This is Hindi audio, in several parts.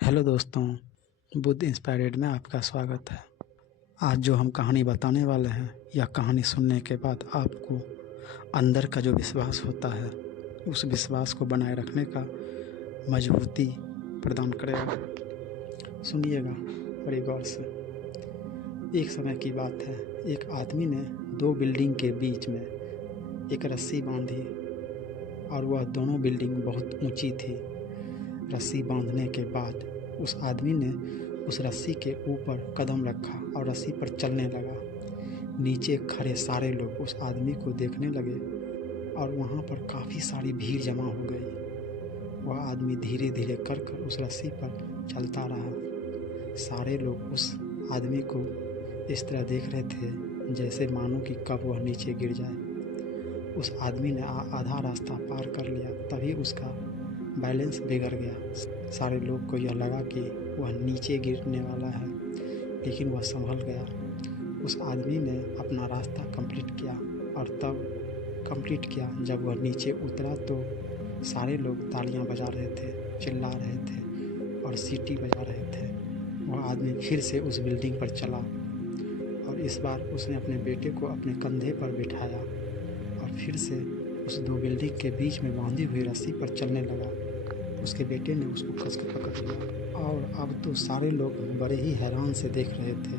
हेलो दोस्तों, बुद्ध इंस्पायर्ड में आपका स्वागत है। आज जो हम कहानी बताने वाले हैं, यह कहानी सुनने के बाद आपको अंदर का जो विश्वास होता है, उस विश्वास को बनाए रखने का मजबूती प्रदान करेगा। सुनिएगा बड़ी गौर से। एक समय की बात है, एक आदमी ने दो बिल्डिंग के बीच में एक रस्सी बांधी और वह दोनों बिल्डिंग बहुत ऊंची थी। रस्सी बांधने के बाद उस आदमी ने उस रस्सी के ऊपर कदम रखा और रस्सी पर चलने लगा। नीचे खड़े सारे लोग उस आदमी को देखने लगे और वहाँ पर काफ़ी सारी भीड़ जमा हो गई। वह आदमी धीरे धीरे कर उस रस्सी पर चलता रहा। सारे लोग उस आदमी को इस तरह देख रहे थे जैसे मानो कि कब वह नीचे गिर जाए। उस आदमी ने आधा रास्ता पार कर लिया, तभी उसका बैलेंस बिगड़ गया। सारे लोग को यह लगा कि वह नीचे गिरने वाला है, लेकिन वह संभल गया। उस आदमी ने अपना रास्ता कंप्लीट किया और तब कंप्लीट किया जब वह नीचे उतरा तो सारे लोग तालियां बजा रहे थे, चिल्ला रहे थे और सीटी बजा रहे थे। वह आदमी फिर से उस बिल्डिंग पर चला और इस बार उसने अपने बेटे को अपने कंधे पर बिठाया और फिर से उस दो बिल्डिंग के बीच में बांधी हुई रस्सी पर चलने लगा। उसके बेटे ने उसको कस के पकड़ लिया और अब तो सारे लोग बड़े ही हैरान से देख रहे थे।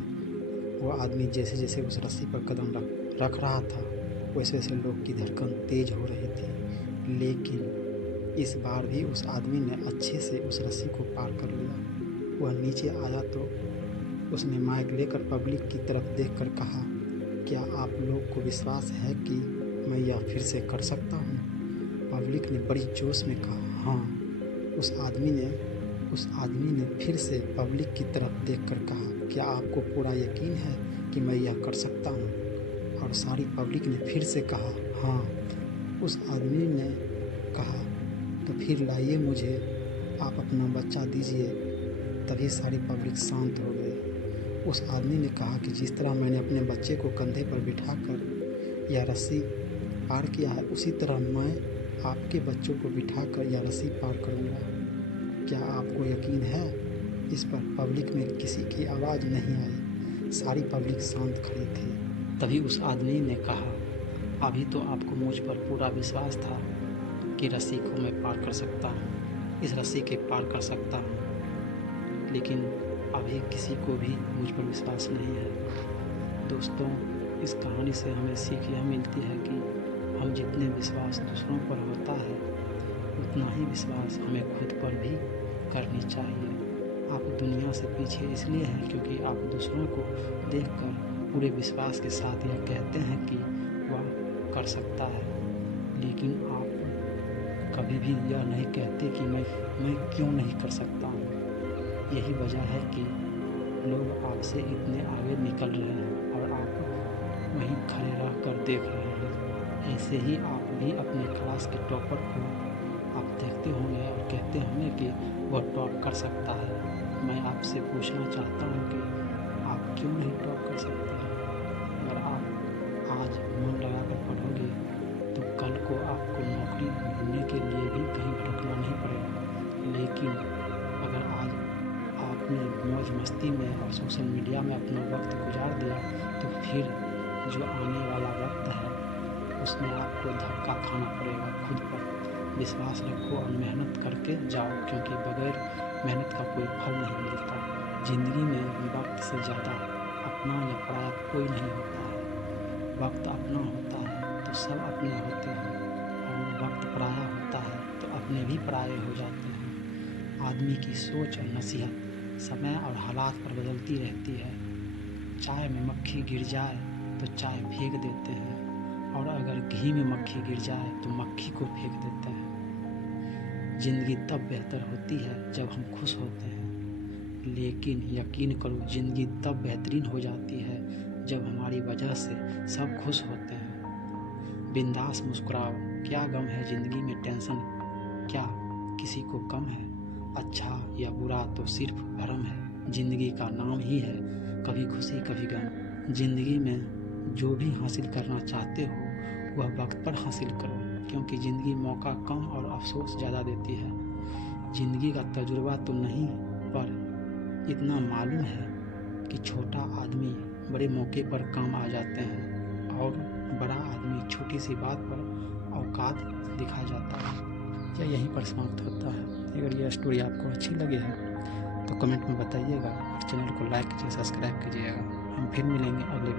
वह आदमी जैसे जैसे उस रस्सी पर कदम रख रहा था, वैसे वैसे लोग की धड़कन तेज हो रही थी। लेकिन इस बार भी उस आदमी ने अच्छे से उस रस्सी को पार कर लिया। वह नीचे आया तो उसने माइक लेकर पब्लिक की तरफ देखकर कहा, क्या आप लोग को विश्वास है कि मैं यह फिर से कर सकता हूँ? पब्लिक ने बड़ी जोश में कहा, हाँ। उस आदमी ने फिर से पब्लिक की तरफ देखकर कहा, क्या आपको पूरा यकीन है कि मैं यह कर सकता हूँ? और सारी पब्लिक ने फिर से कहा, हाँ। उस आदमी ने कहा, तो फिर लाइए मुझे आप अपना बच्चा दीजिए। तभी सारी पब्लिक शांत हो गई। उस आदमी ने कहा कि जिस तरह मैंने अपने बच्चे को कंधे पर बिठाकर यह रस्सी पार किया है, उसी तरह मैं आपके बच्चों को बिठाकर यह रस्सी पार करूँगा। क्या आपको यकीन है? इस पर पब्लिक में किसी की आवाज़ नहीं आई। सारी पब्लिक शांत खड़ी थी। तभी उस आदमी ने कहा, अभी तो आपको मुझ पर पूरा विश्वास था कि रस्सी को मैं पार कर सकता हूँ, इस रस्सी के पार कर सकता हूँ, लेकिन अभी किसी को भी मुझ पर विश्वास नहीं है। दोस्तों, इस कहानी से हमें सीख यह मिलती है कि हम जितने विश्वास दूसरों पर होता है, उतना ही विश्वास हमें खुद पर भी करनी चाहिए। आप दुनिया से पीछे इसलिए हैं क्योंकि आप दूसरों को देखकर पूरे विश्वास के साथ यह कहते हैं कि वह कर सकता है, लेकिन आप कभी भी यह नहीं कहते कि मैं क्यों नहीं कर सकता हूँ। यही वजह है कि लोग आपसे इतने आगे निकल रहे हैं और आप वहीं खड़े रह कर देख रहे हैं। ऐसे ही आप भी अपने क्लास के टॉपर को आप देखते होंगे और कहते होंगे कि वह टॉप कर सकता है। मैं आपसे पूछना चाहता हूँ कि आप क्यों नहीं टॉप कर सकते हैं? अगर आप आज मन लगाकर पढ़ोगे तो कल को आपको नौकरी ढूंढने के लिए भी कहीं भटकना नहीं पड़ेगा। लेकिन अगर आज आपने मौज मस्ती में और सोशल मीडिया में अपना वक्त गुजार दिया तो फिर जो आने वाला वक्त है उसमें आपको धक्का खाना पड़ेगा। खुद पर विश्वास रखो और मेहनत करके जाओ, क्योंकि बगैर मेहनत का कोई फल नहीं मिलता। ज़िंदगी में वक्त से ज़्यादा अपना या पराया कोई नहीं होता है। वक्त अपना होता है तो सब अपने होते हैं, और वक्त पराया होता है तो अपने भी पराये हो जाते हैं। आदमी की सोच और नसीहत समय और हालात पर बदलती रहती है। चाय में मक्खी गिर जाए तो चाय फेंक देते हैं, और अगर घी में मक्खी गिर जाए तो मक्खी को फेंक देते हैं। ज़िंदगी तब बेहतर होती है जब हम खुश होते हैं, लेकिन यकीन करो ज़िंदगी तब बेहतरीन हो जाती है जब हमारी वजह से सब खुश होते हैं। बिंदास मुस्कुराओ, क्या गम है ज़िंदगी में? टेंशन क्या किसी को कम है? अच्छा या बुरा तो सिर्फ भ्रम है। ज़िंदगी का नाम ही है कभी खुशी कभी गम। ज़िंदगी में जो भी हासिल करना चाहते हो वह वक्त पर हासिल करो, क्योंकि ज़िंदगी मौका कम और अफसोस ज़्यादा देती है। ज़िंदगी का तजुर्बा तो नहीं पर इतना मालूम है कि छोटा आदमी बड़े मौके पर काम आ जाते हैं और बड़ा आदमी छोटी सी बात पर औकात दिखा जाता है। यह यहीं पर समाप्त होता है। अगर यह स्टोरी आपको अच्छी लगी है तो कमेंट में बताइएगा और चैनल को लाइक कीजिए, सब्सक्राइब कीजिएगा। हम फिर मिलेंगे अगले